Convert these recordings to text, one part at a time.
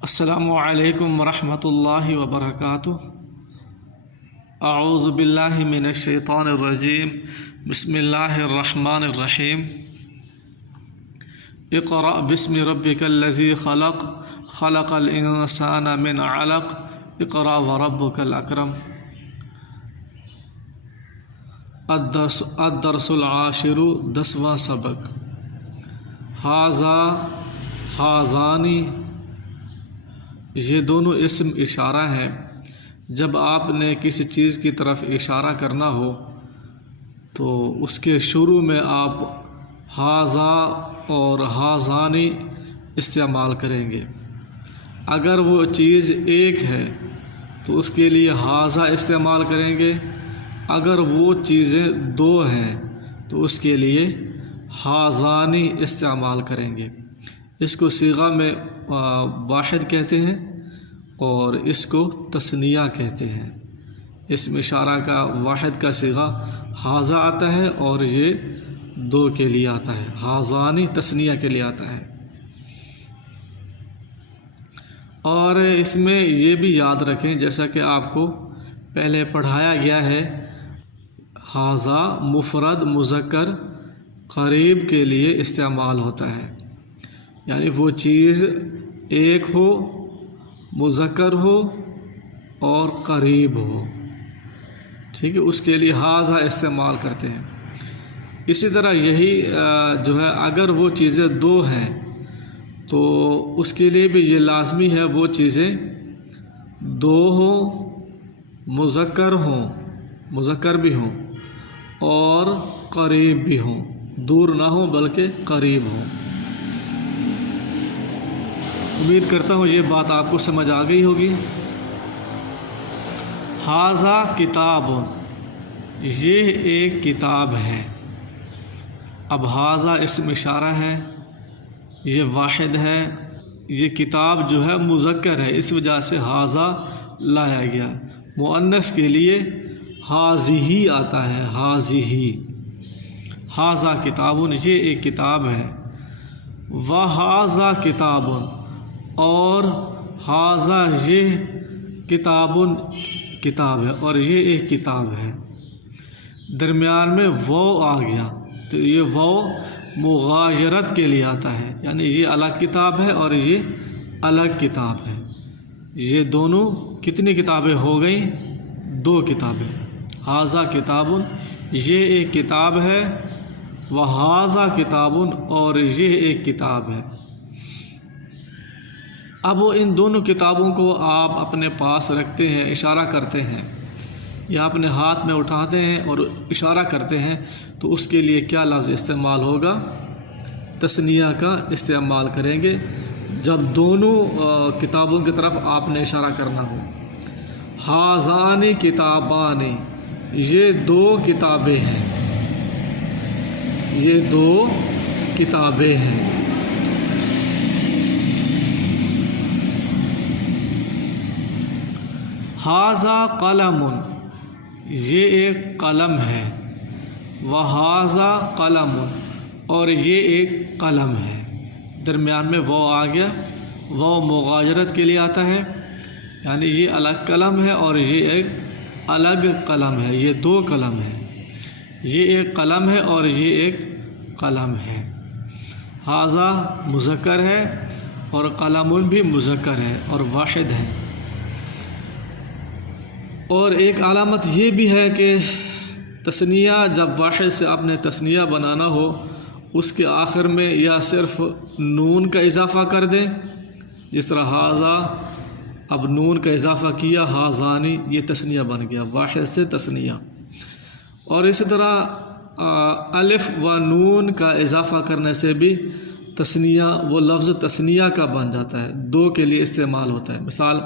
السلام علیکم ورحمۃ اللہ وبرکاتہ۔ اعوذ باللہ من الشیطان الرجیم، بسم اللہ الرحمن الرحیم۔ اقرأ بسم ربک الذی خلق، خلق الانسان من علق، اقرأ وربک الاکرم۔ الدرس العاشر، 10واں سبق۔ ھذا، ھذانی، یہ دونوں اسم اشارہ ہیں۔ جب آپ نے کسی چیز کی طرف اشارہ کرنا ہو تو اس کے شروع میں آپ ھذا اور ھذانی استعمال کریں گے۔ اگر وہ چیز ایک ہے تو اس کے لیے ھذا استعمال کریں گے، اگر وہ چیزیں دو ہیں تو اس کے لیے ھذانی استعمال کریں گے۔ اس کو صیغہ میں واحد کہتے ہیں اور اس کو تثنیہ کہتے ہیں۔ اسم اشارہ کا واحد کا صیغہ ھذا آتا ہے اور یہ دو کے لیے آتا ہے، ھذانی تثنیہ کے لیے آتا ہے۔ اور اس میں یہ بھی یاد رکھیں، جیسا کہ آپ کو پہلے پڑھایا گیا ہے، ھذا مفرد مذکر قریب کے لیے استعمال ہوتا ہے، یعنی وہ چیز ایک ہو، مذکر ہو اور قریب ہو، ٹھیک ہے، اس کے لیے ھذا استعمال کرتے ہیں۔ اسی طرح یہی جو ہے اگر وہ چیزیں دو ہیں تو اس کے لیے بھی یہ لازمی ہے وہ چیزیں دو ہوں، مذکر بھی ہوں اور قریب بھی ہوں، دور نہ ہوں بلکہ قریب ہوں۔ امید کرتا ہوں یہ بات آپ کو سمجھ آ گئی ہوگی۔ ھذا کتاب، یہ ایک کتاب ہے۔ اب ھذا اسم اشارہ ہے، یہ واحد ہے، یہ کتاب جو ہے مذکر ہے، اس وجہ سے ھذا لایا گیا۔ مؤنث کے لیے ھذہ آتا ہے، ھذہ۔ ھذا کتاب، یہ ایک کتاب ہے۔ وھذا کتاب، اور ھذا یہ کتاب ہے اور یہ ایک کتاب ہے۔ درمیان میں واو آ گیا تو یہ واو مغایرت کے لیے آتا ہے، یعنی یہ الگ کتاب ہے اور یہ الگ کتاب ہے۔ یہ دونوں کتنی کتابیں ہو گئیں؟ دو کتابیں۔ ھذا کتاب، یہ ایک کتاب ہے، وھذا کتاب، اور یہ ایک کتاب ہے۔ اب ان دونوں کتابوں کو آپ اپنے پاس رکھتے ہیں، اشارہ کرتے ہیں یا اپنے ہاتھ میں اٹھاتے ہیں اور اشارہ کرتے ہیں تو اس کے لیے کیا لفظ استعمال ہوگا؟ تثنیہ کا استعمال کریں گے جب دونوں کتابوں کی طرف آپ نے اشارہ کرنا ہو۔ ھذان کتابان، یہ دو کتابیں ہیں، یہ دو کتابیں ہیں۔ ھذا قلم، یہ ایک قلم ہے۔ وھذا قلم، اور یہ ایک قلم ہے۔ درمیان میں واو آ گیا، واو مغایرت کے لیے آتا ہے، یعنی یہ الگ قلم ہے اور یہ ایک الگ قلم ہے، یہ دو قلم ہے۔ یہ ایک قلم ہے اور یہ ایک قلم ہے۔ ھذا مذکر ہے اور قلم بھی مذکر ہے اور واحد ہے۔ اور ایک علامت یہ بھی ہے کہ تثنیہ جب واحد سے آپ نے تثنیہ بنانا ہو، اس کے آخر میں یا صرف نون کا اضافہ کر دیں، جس طرح ھذا، اب نون کا اضافہ کیا، ھذانی، یہ تثنیہ بن گیا، واحد سے تثنیہ۔ اور اسی طرح الف و نون کا اضافہ کرنے سے بھی تثنیہ، وہ لفظ تثنیہ کا بن جاتا ہے، دو کے لیے استعمال ہوتا ہے۔ مثال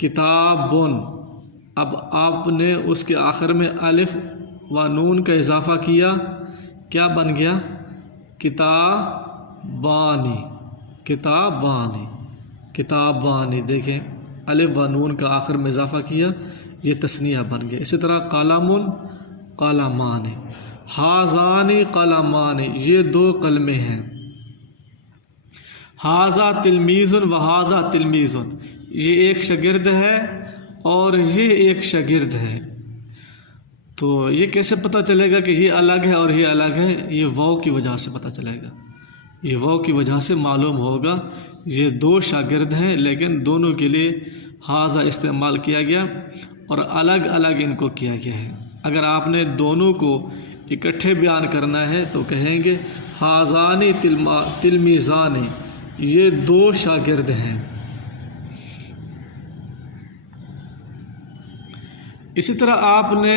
کتابن، اب آپ نے اس کے آخر میں الف و نون کا اضافہ کیا، کیا بن گیا؟ کتابانی، کتابانی، کتابانی۔ دیکھیں الف و نون کا آخر میں اضافہ کیا، یہ تثنیہ بن گیا۔ اسی طرح قلم، قلمان، ھذان قلمان، یہ دو قلمیں ہیں۔ حاذا تلمیذن و حاذا تلمیذن، یہ ایک شاگرد ہے اور یہ ایک شاگرد ہے. تو یہ کیسے پتہ چلے گا کہ یہ الگ ہے اور یہ الگ ہے؟ یہ واو کی وجہ سے پتہ چلے گا. یہ واو کی وجہ سے معلوم ہوگا یہ دو شاگرد ہیں لیکن دونوں کے لیے حاذا استعمال کیا گیا اور الگ الگ ان کو کیا گیا ہے. اگر آپ نے دونوں کو اکٹھے بیان کرنا ہے تو کہیں گے حاذان تلمیذان، یہ دو شاگرد ہیں. اسی طرح آپ نے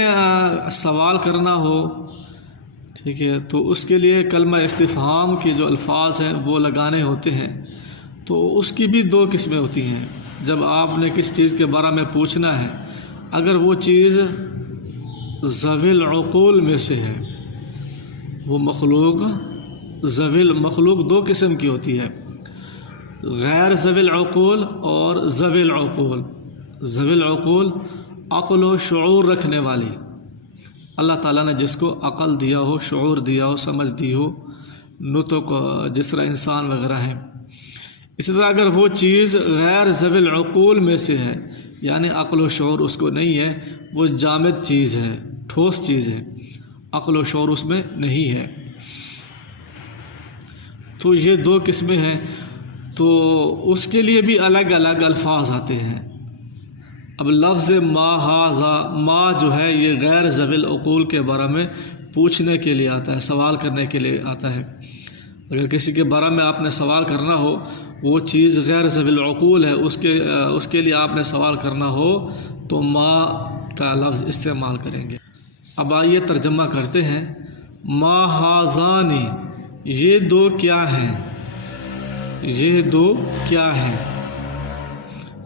سوال کرنا ہو، ٹھیک ہے، تو اس کے لیے کلمہ استفہام کے جو الفاظ ہیں وہ لگانے ہوتے ہیں. تو اس کی بھی دو قسمیں ہوتی ہیں. جب آپ نے کس چیز کے بارے میں پوچھنا ہے، اگر وہ چیز ذوی العقول میں سے ہے، وہ مخلوق دو قسم کی ہوتی ہے، غیر ذوی العقول اور ذوی العقول. ذوی العقول عقل و شعور رکھنے والی، اللہ تعالیٰ نے جس کو عقل دیا ہو، شعور دیا ہو، سمجھ دی ہو، نطق جس طرح انسان وغیرہ ہیں. اسی طرح اگر وہ چیز غیر ذوی العقول میں سے ہے، یعنی عقل و شعور اس کو نہیں ہے، وہ جامد چیز ہے، ٹھوس چیز ہے، عقل و شعور اس میں نہیں ہے، تو یہ دو قسمیں ہیں. تو اس کے لیے بھی الگ الگ الفاظ آتے ہیں. اب لفظ ما ھذا، ما جو ہے یہ غیر ذوی العقول کے بارے میں پوچھنے کے لیے آتا ہے، سوال کرنے کے لیے آتا ہے. اگر کسی کے بارے میں آپ نے سوال کرنا ہو، وہ چیز غیر ذوی العقول ہے، اس کے لیے آپ نے سوال کرنا ہو تو ما کا لفظ استعمال کریں گے. اب آئیے ترجمہ کرتے ہیں. ما ھذانی، یہ دو کیا ہیں، یہ دو کیا ہیں.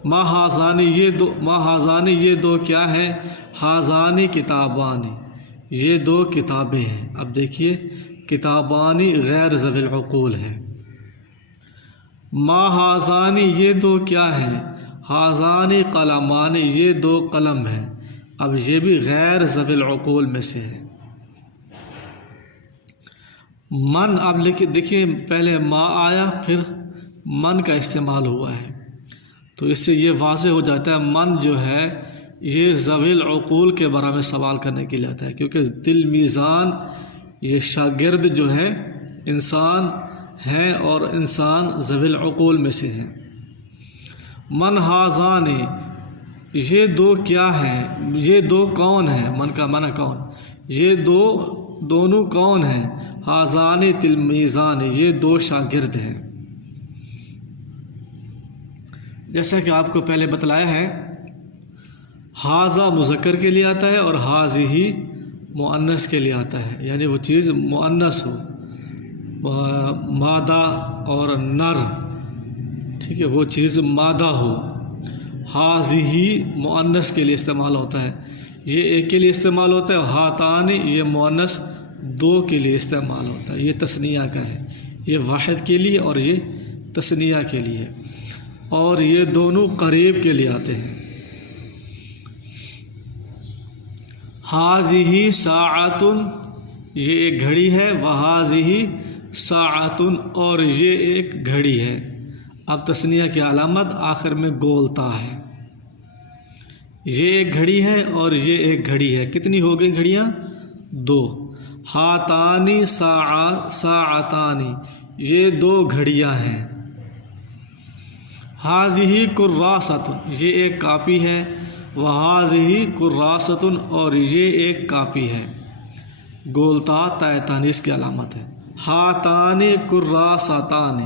ما ھذانی یہ دو کیا ہیں. ھذانی کتابانی، یہ دو کتابیں ہیں. اب دیکھیے کتابانی غیر ذوی العقول ہے. ما ھذانی یہ دو کیا ہیں. ھذانی قلمانی، یہ دو قلم ہیں. اب یہ بھی غیر ذوی العقول میں سے ہے. من، اب دیکھیے پہلے ما آیا پھر من کا استعمال ہوا ہے، تو اس سے یہ واضح ہو جاتا ہے من جو ہے یہ ذوی العقول کے بارے میں سوال کرنے کے لیے آتا ہے، کیونکہ تلمیذان یہ شاگرد جو ہے انسان ہیں اور انسان ذوی العقول میں سے ہیں. من ھذانی، یہ دو کیا ہیں، یہ دو کون ہیں. من کا معنی کون، یہ دونوں کون ہیں. ھذانی تلمیذان، یہ دو شاگرد ہیں. جیسا کہ آپ کو پہلے بتلایا ہے، ھذا مذکر کے لیے آتا ہے اور ھذہ مؤنث کے لیے آتا ہے، یعنی وہ چیز مؤنث ہو، مادہ اور نر، ٹھیک ہے، وہ چیز مادہ ہو. ھذہ مؤنث کے لیے استعمال ہوتا ہے، یہ ایک کے لیے استعمال ہوتا ہے. اور ھاتان یہ مؤنث دو کے لیے استعمال ہوتا ہے. یہ تثنیہ کا ہے، یہ واحد کے لیے اور یہ تثنیہ کے لیے، اور یہ دونوں قریب کے لیے آتے ہیں. ھذہ ساعۃ، یہ ایک گھڑی ہے. وھذہ ساعۃ، اور یہ ایک گھڑی ہے. اب تثنیہ کی علامت آخر میں گولتا ہے. یہ ایک گھڑی ہے اور یہ ایک گھڑی ہے. کتنی ہو گئی گھڑیاں؟ دو. ھاتانی ساعتانی، یہ دو گھڑیاں ہیں. ھذہ کراست، یہ ایک کاپی ہے. وھذہ کراست، اور یہ ایک کاپی ہے. گولتا تائے تانیث کی علامت ہے. ھاتان کراستان،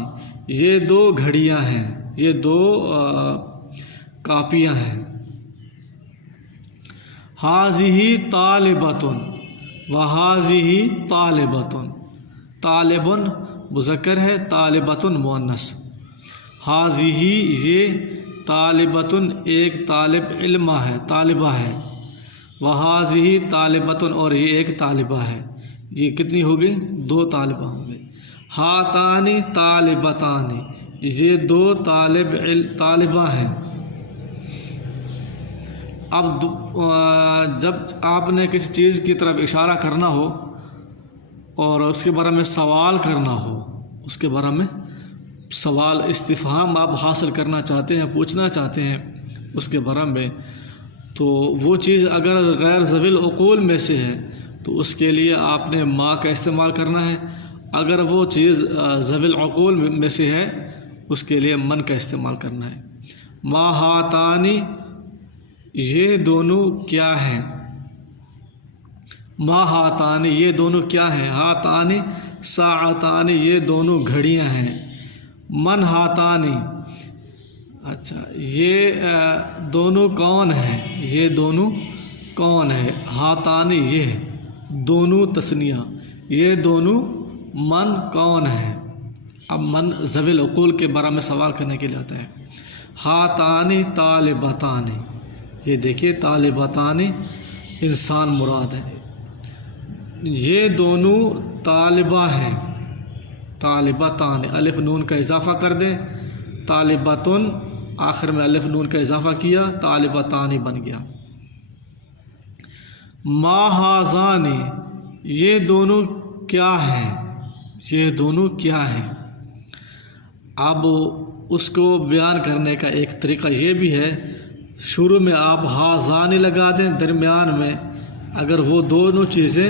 یہ دو گھڑیاں ہیں، یہ دو کاپیاں ہیں. ھذہ طالبۃ، وھذہ طالبۃ، طالب مذکر ہے، طالبۃ مؤنث. ھذہ یہ طالبۃ ایک طالب علمہ ہے، طالبہ ہے. وھذہ طالبۃ، اور یہ ایک طالبہ ہے. یہ کتنی ہو گئی؟ دو طالبہ ہوں گے. ھاتان طالبتان، یہ دو طالبہ ہیں. اب جب آپ نے کسی چیز کی طرف اشارہ کرنا ہو اور اس کے بارے میں سوال کرنا ہو، اس کے بارے میں سوال استفہام آپ حاصل کرنا چاہتے ہیں، پوچھنا چاہتے ہیں اس کے بارے میں، تو وہ چیز اگر غیر ذوی العقول میں سے ہے تو اس کے لیے آپ نے ما کا استعمال کرنا ہے، اگر وہ چیز ذوی العقول میں سے ہے اس کے لیے من کا استعمال کرنا ہے۔ ما ہاتانی یہ دونوں کیا ہیں، ما ہاتانی یہ دونوں کیا ہیں، ہاتانی ساعتانی یہ دونوں گھڑیاں ہیں، من ہاتانی اچھا یہ دونوں کون ہیں، یہ دونوں کون ہیں، ہاتانی یہ دونوں تثنیہ، یہ دونوں من کون ہے۔ اب من ذوی العقول کے بارے میں سوال کرنے کے لیے آتا ہے۔ ہاتانی طالبتانی یہ دیکھیے طالبتانی انسان مراد ہے، یہ دونوں طالبہ ہیں، طالبتان الف نون کا اضافہ کر دیں، طالبتن آخر میں الف نون کا اضافہ کیا، طالبتانی بن گیا۔ ما ہازانی یہ دونوں کیا ہیں، یہ دونوں کیا ہیں۔ اب اس کو بیان کرنے کا ایک طریقہ یہ بھی ہے، شروع میں آپ ہازانی لگا دیں، درمیان میں اگر وہ دونوں چیزیں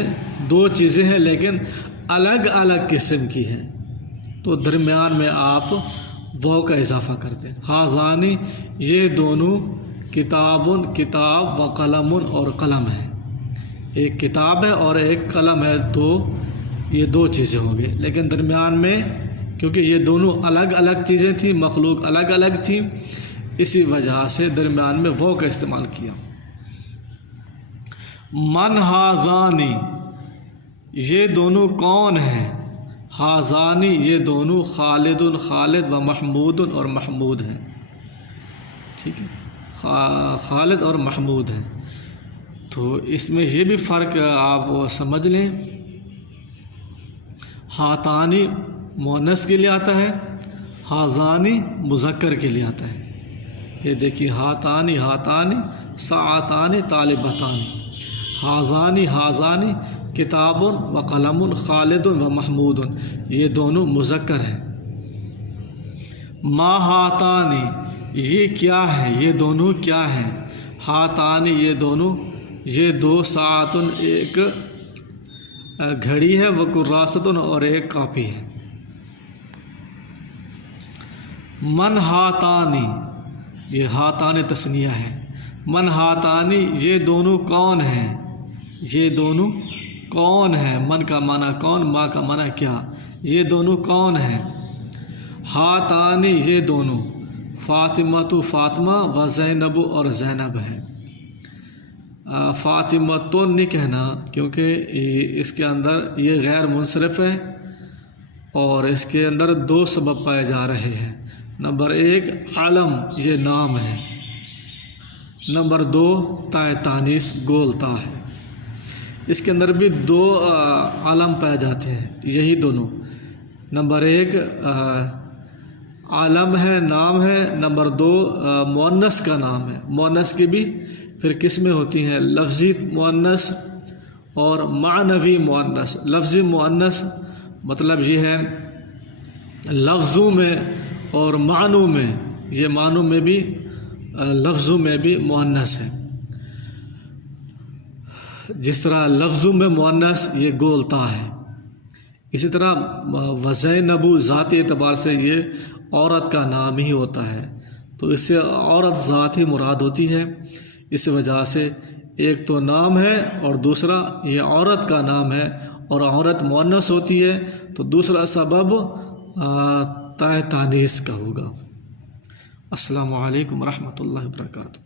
دو چیزیں ہیں لیکن الگ الگ قسم کی ہیں تو درمیان میں آپ واو کا اضافہ کر دیں۔ ہازانی یہ دونوں کتابن کتاب و قلمن اور قلم ہے، ایک کتاب ہے اور ایک قلم ہے، تو یہ دو چیزیں ہوں گی، لیکن درمیان میں کیونکہ یہ دونوں الگ الگ چیزیں تھیں، مخلوق الگ الگ تھی، اسی وجہ سے درمیان میں وہ کا استعمال کیا۔ من ہازانی یہ دونوں کون ہیں، ہازانی یہ دونوں خالد خالد و محمود اور محمود ہیں، ٹھیک ہے، خالد اور محمود ہیں۔ تو اس میں یہ بھی فرق آپ سمجھ لیں، ہاتانی مؤنث کے لیے آتا ہے، ہازانی مذکر کے لیے آتا ہے۔ یہ دیکھیے ہاتانی ہاتانی ساعتانی طالبتانی، ہازانی ہازانی کتاب و قلم خالد و محمود یہ دونوں مذکر ہیں۔ ما ہاتانی یہ کیا ہے، یہ دونوں کیا ہیں، ہاتانی یہ دونوں، یہ دو ساعتن ایک گھڑی ہے، و کراستن اور ایک کاپی ہے۔ من ہاتانی یہ ہاتانی تثنیہ ہے، من ہاتانی یہ دونوں کون ہیں، یہ دونوں کون ہیں، من کا معنی کون، ما کا معنی کیا، یہ دونوں کون ہیں۔ ہاتانی یہ دونوں فاطمہ فاطمہ و زینب اور زینب ہیں۔ فاطمہ تو نہیں کہنا کیونکہ اس کے اندر یہ غیر منصرف ہے اور اس کے اندر دو سبب پائے جا رہے ہیں، نمبر ایک علم یہ نام ہے، نمبر دو تائے تانیث گولتا ہے، اس کے اندر بھی دو علم پائے جاتے ہیں، یہی دونوں، نمبر ایک عالم ہے نام ہے، نمبر دو مؤنث کا نام ہے۔ مؤنث کی بھی پھر قسمیں ہوتی ہیں، لفظی مؤنث اور معنوی مؤنث۔ لفظی مؤنث مطلب یہ ہے لفظوں میں اور معنوں میں، یہ معنوں میں بھی لفظوں میں بھی مؤنث ہے، جس طرح لفظوں میں مؤنث یہ گولتا ہے، اسی طرح وزینب ذاتی اعتبار سے یہ عورت کا نام ہی ہوتا ہے، تو اس سے عورت ذات ہی مراد ہوتی ہے، اس وجہ سے ایک تو نام ہے اور دوسرا یہ عورت کا نام ہے اور عورت مؤنث ہوتی ہے، تو دوسرا سبب تائے تانیث کا ہوگا۔ السلام علیکم ورحمۃ اللہ وبرکاتہ۔